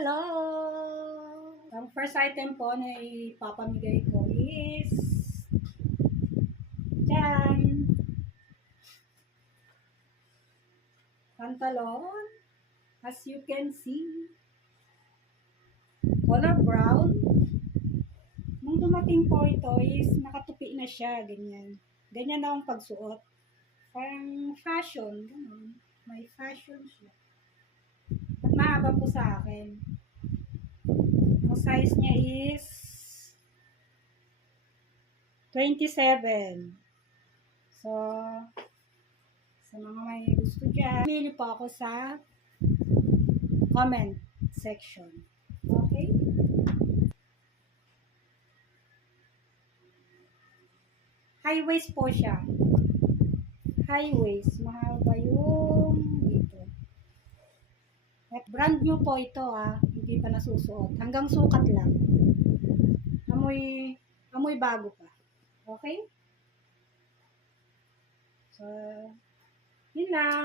Hello! Ang first item po na ipapamigay ko is yan! Pantalon. As you can see, color brown. Nung dumating po ito is nakatupi na siya, ganyan. Ganyan na ang pagsuot. Parang fashion, gano'n. May fashion siya. At mahaba po sa akin. Ang size niya is 27. So, sa mga may gusto dyan, pili po ako sa comment section. Okay? High waist po siya. High waist. Mahaba yung dito. At brand new po ito hindi pa nasusuot. Hanggang sukat lang. Amoy bago pa. Okay? So, yun lang.